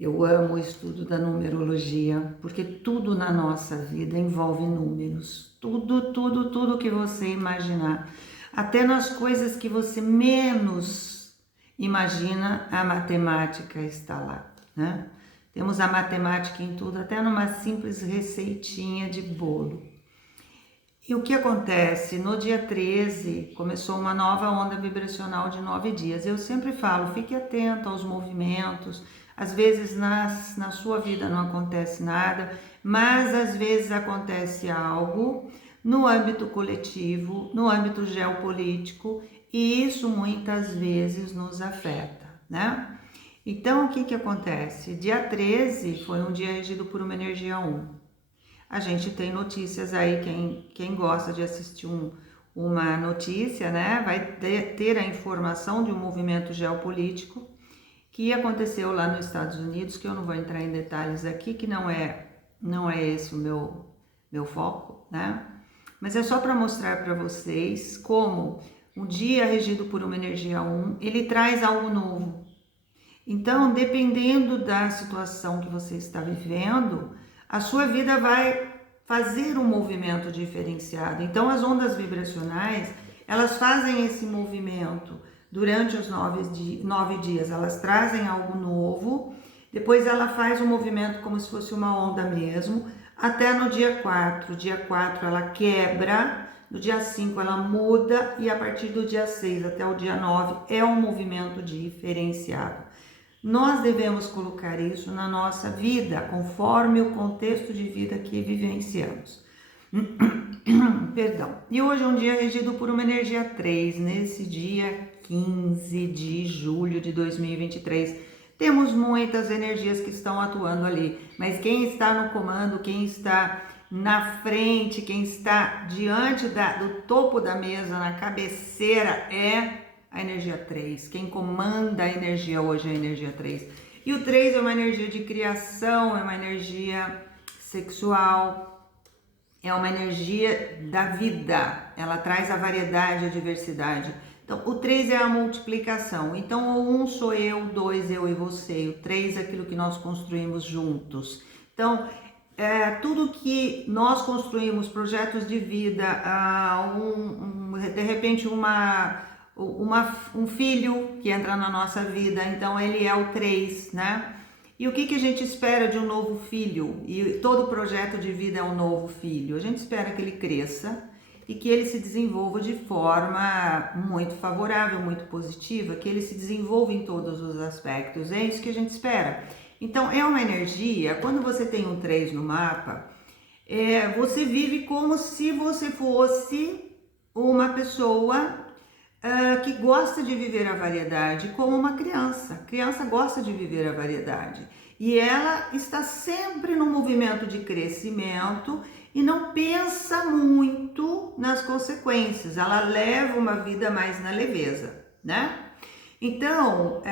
Eu amo o estudo da numerologia, porque tudo na nossa vida envolve números. Tudo que você imaginar. Até nas coisas que você menos imagina, a matemática está lá, né? Temos a matemática em tudo, até numa simples receitinha de bolo. E o que acontece? No dia 13 começou uma nova onda vibracional de 9 dias. Eu sempre falo, fique atento aos movimentos. Às vezes na sua vida não acontece nada, mas às vezes acontece algo no âmbito coletivo, no âmbito geopolítico, e isso muitas vezes nos afeta, né? Então, o que acontece? Dia 13 foi um dia regido por uma energia 1. A gente tem notícias aí, quem gosta de assistir uma notícia, né, vai ter a informação de um movimento geopolítico que aconteceu lá nos Estados Unidos, que eu não vou entrar em detalhes aqui, que não é esse o meu foco, né? Mas é só para mostrar para vocês como um dia regido por uma energia 1, ele traz algo novo. Então, dependendo da situação que você está vivendo, a sua vida vai fazer um movimento diferenciado. Então, as ondas vibracionais, elas fazem esse movimento durante os 9 dias. Elas trazem algo novo, depois ela faz um movimento como se fosse uma onda mesmo, até no dia 4. Dia 4 ela quebra, no dia 5 ela muda e a partir do dia 6 até o dia 9 é um movimento diferenciado. Nós devemos colocar isso na nossa vida, conforme o contexto de vida que vivenciamos. Perdão. E hoje é um dia regido por uma energia 3, nesse dia 15 de julho de 2023. Temos muitas energias que estão atuando ali, mas quem está no comando, quem está na frente, quem está diante do topo da mesa, na cabeceira, é a energia 3. Quem comanda a energia hoje é a energia 3. E o 3 é uma energia de criação, é uma energia sexual, é uma energia da vida. Ela traz a variedade, a diversidade. Então, o 3 é a multiplicação. Então, o 1 sou eu, o 2 eu e você. O 3 é aquilo que nós construímos juntos. Então, tudo que nós construímos, projetos de vida, de repente um filho que entra na nossa vida, então ele é o 3, né? E o que a gente espera de um novo filho? E todo projeto de vida é um novo filho. A gente espera que ele cresça e que ele se desenvolva de forma muito favorável, muito positiva, que ele se desenvolva em todos os aspectos. É isso que a gente espera. Então, é uma energia, quando você tem um 3 no mapa, você vive como se você fosse uma pessoa que gosta de viver a variedade como uma criança. A criança gosta de viver a variedade e ela está sempre no movimento de crescimento e não pensa muito nas consequências. Ela leva uma vida mais na leveza, né? Então,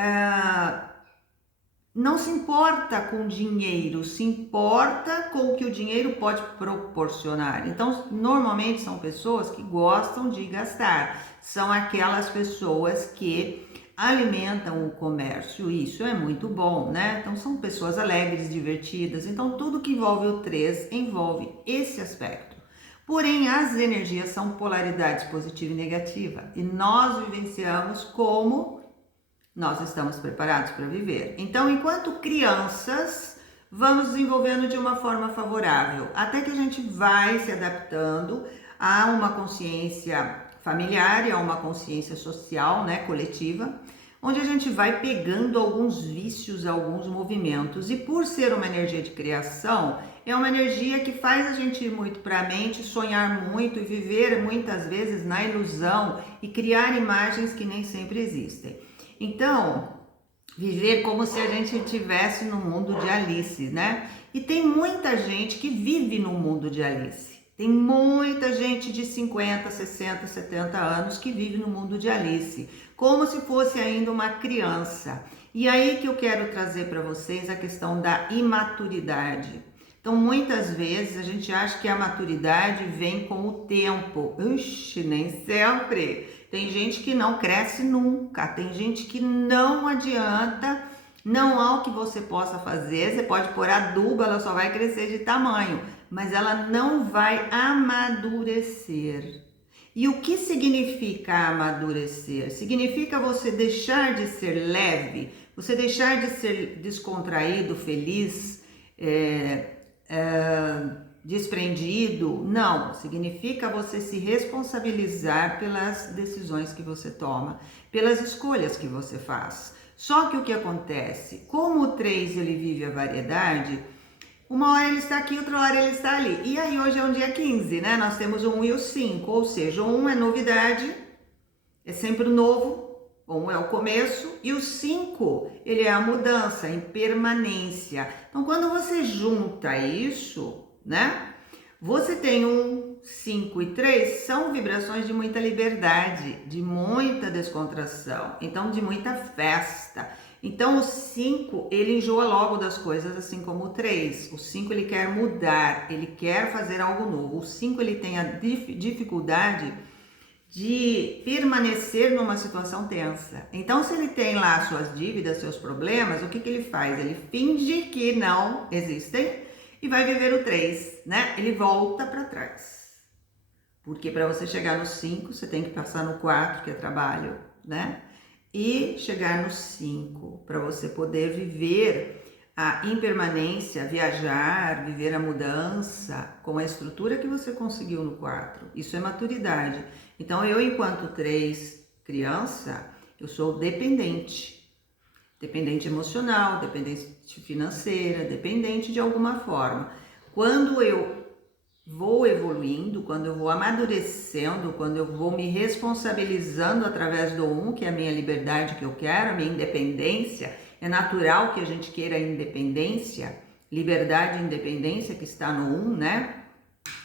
não se importa com dinheiro, se importa com o que o dinheiro pode proporcionar. Então, normalmente são pessoas que gostam de gastar, são aquelas pessoas que alimentam o comércio, isso é muito bom, né? Então, são pessoas alegres, divertidas. Então, tudo que envolve o 3 envolve esse aspecto. Porém, as energias são polaridades positiva e negativa, e nós vivenciamos como nós estamos preparados para viver. Então, enquanto crianças, vamos desenvolvendo de uma forma favorável, até que a gente vai se adaptando a uma consciência familiar e a uma consciência social, né, coletiva, onde a gente vai pegando alguns vícios, alguns movimentos. E por ser uma energia de criação, é uma energia que faz a gente ir muito para a mente, sonhar muito e viver muitas vezes na ilusão e criar imagens que nem sempre existem. Então, viver como se a gente estivesse no mundo de Alice, né? E tem muita gente que vive no mundo de Alice. Tem muita gente de 50, 60, 70 anos que vive no mundo de Alice, como se fosse ainda uma criança. E aí que eu quero trazer para vocês a questão da imaturidade. Então, muitas vezes a gente acha que a maturidade vem com o tempo. Ixi, nem sempre. Tem gente que não cresce nunca, tem gente que não adianta Não há o que você possa fazer, você pode pôr adubo, ela só vai crescer de tamanho, mas ela não vai amadurecer. E o que significa amadurecer? Significa você deixar de ser leve, você deixar de ser descontraído, feliz, desprendido. Não, significa você se responsabilizar pelas decisões que você toma, pelas escolhas que você faz. Só que o que acontece? Como o 3 ele vive a variedade, uma hora ele está aqui, outra hora ele está ali. E aí hoje é um dia 15, né? Nós temos o 1 e o 5, ou seja, o 1 é novidade, é sempre novo, o 1 é o começo, e o 5, ele é a mudança, a impermanência. Então, quando você junta isso, né? Você tem 1, 5 e 3, são vibrações de muita liberdade, de muita descontração, então de muita festa. Então o 5, ele enjoa logo das coisas, assim como o 3. O 5, ele quer mudar, ele quer fazer algo novo. O 5, ele tem a dificuldade de permanecer numa situação tensa. Então, se ele tem lá suas dívidas, seus problemas, o que ele faz? Ele finge que não existem e vai viver o 3, né? Ele volta para trás. Porque para você chegar no 5, você tem que passar no 4, que é trabalho, né? E chegar no 5, para você poder viver a impermanência, viajar, viver a mudança com a estrutura que você conseguiu no 4. Isso é maturidade. Então, eu, enquanto 3 criança, eu sou dependente. Dependente emocional, dependente financeira, dependente de alguma forma. Quando eu vou evoluindo, quando eu vou amadurecendo, quando eu vou me responsabilizando através do 1, que é a minha liberdade que eu quero, a minha independência, é natural que a gente queira independência, liberdade e independência que está no 1, né?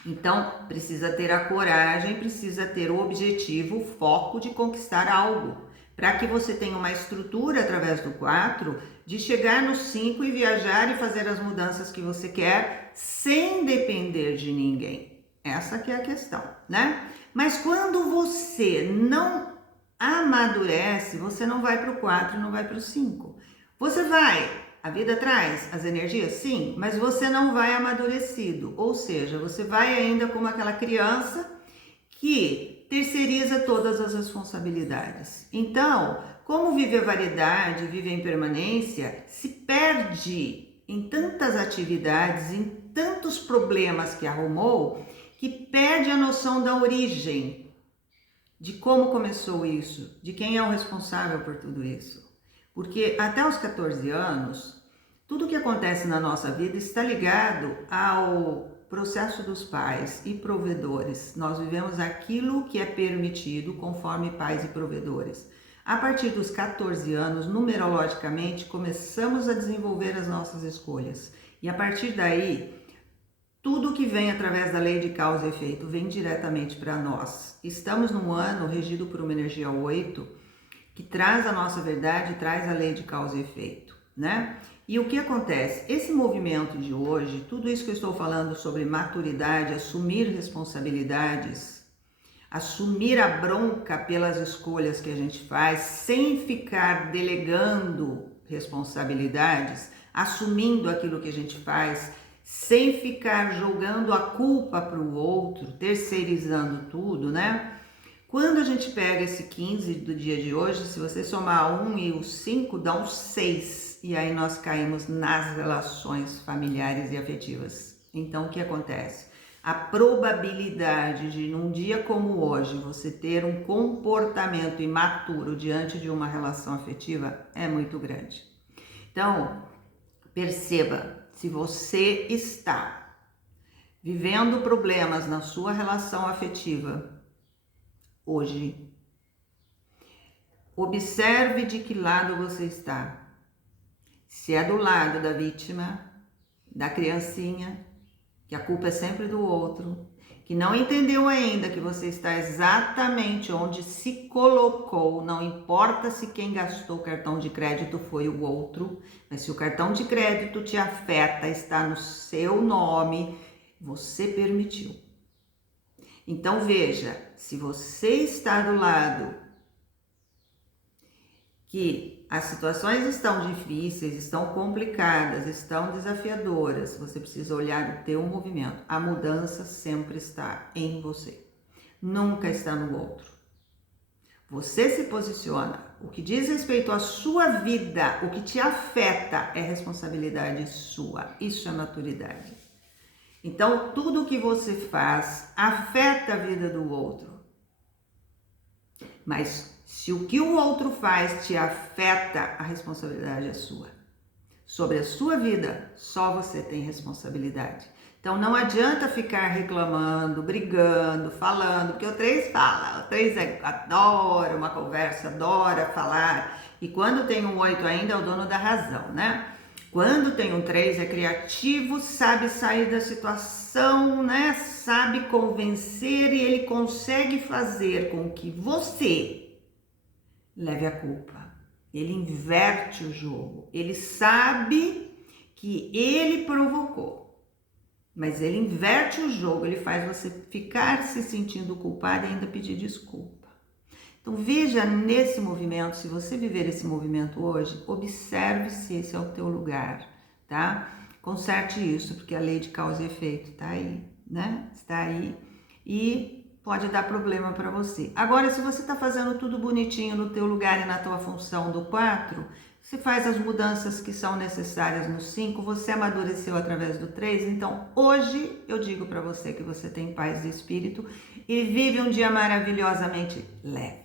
Então, precisa ter a coragem, precisa ter o objetivo, o foco de conquistar algo, para que você tenha uma estrutura através do 4, de chegar no 5 e viajar e fazer as mudanças que você quer, sem depender de ninguém. Essa que é a questão, né? Mas quando você não amadurece, você não vai para o 4, não vai para o 5. Você vai, a vida traz as energias, sim, mas você não vai amadurecido, ou seja, você vai ainda como aquela criança que terceiriza todas as responsabilidades. Então, como vive a variedade, vive a impermanência, se perde em tantas atividades, em tantos problemas que arrumou, que perde a noção da origem, de como começou isso, de quem é o responsável por tudo isso. Porque até os 14 anos, tudo que acontece na nossa vida está ligado ao processo dos pais e provedores. Nós vivemos aquilo que é permitido conforme pais e provedores. A partir dos 14 anos, numerologicamente, começamos a desenvolver as nossas escolhas. E a partir daí, tudo que vem através da lei de causa e efeito vem diretamente para nós. Estamos num ano regido por uma energia 8, que traz a nossa verdade, traz a lei de causa e efeito, né? E o que acontece? Esse movimento de hoje, tudo isso que eu estou falando sobre maturidade, assumir responsabilidades, assumir a bronca pelas escolhas que a gente faz, sem ficar delegando responsabilidades, assumindo aquilo que a gente faz, sem ficar jogando a culpa para o outro, terceirizando tudo, né? Quando a gente pega esse 15 do dia de hoje, se você somar 1 e o 5, dá um 6. E aí nós caímos nas relações familiares e afetivas. Então, o que acontece? A probabilidade de, num dia como hoje, você ter um comportamento imaturo diante de uma relação afetiva é muito grande. Então, perceba, se você está vivendo problemas na sua relação afetiva, hoje, observe de que lado você está. Se é do lado da vítima, da criancinha, que a culpa é sempre do outro, que não entendeu ainda que você está exatamente onde se colocou, não importa se quem gastou o cartão de crédito foi o outro, mas se o cartão de crédito te afeta, está no seu nome, você permitiu. Então veja, se você está do lado que as situações estão difíceis, estão complicadas, estão desafiadoras, você precisa olhar o teu movimento. A mudança sempre está em você, nunca está no outro. Você se posiciona. O que diz respeito à sua vida, o que te afeta é responsabilidade sua. Isso é maturidade. Então, tudo que você faz afeta a vida do outro. Mas se o que o outro faz te afeta, a responsabilidade é sua. Sobre a sua vida, só você tem responsabilidade. Então não adianta ficar reclamando, brigando, falando, porque o 3 fala, o 3 adora uma conversa, adora falar. E quando tem um 8 ainda é o dono da razão, né? Quando tem um 3 é criativo, sabe sair da situação, né? Sabe convencer e ele consegue fazer com que você leve a culpa. Ele inverte o jogo. Ele sabe que ele provocou. Mas ele inverte o jogo, ele faz você ficar se sentindo culpado e ainda pedir desculpa. Então veja nesse movimento, se você viver esse movimento hoje, observe se esse é o teu lugar, tá? Conserte isso, porque a lei de causa e efeito tá aí, né? Está aí e pode dar problema para você. Agora, se você tá fazendo tudo bonitinho no teu lugar e na tua função do 4, você faz as mudanças que são necessárias no 5, você amadureceu através do 3, então hoje eu digo para você que você tem paz de espírito e vive um dia maravilhosamente leve.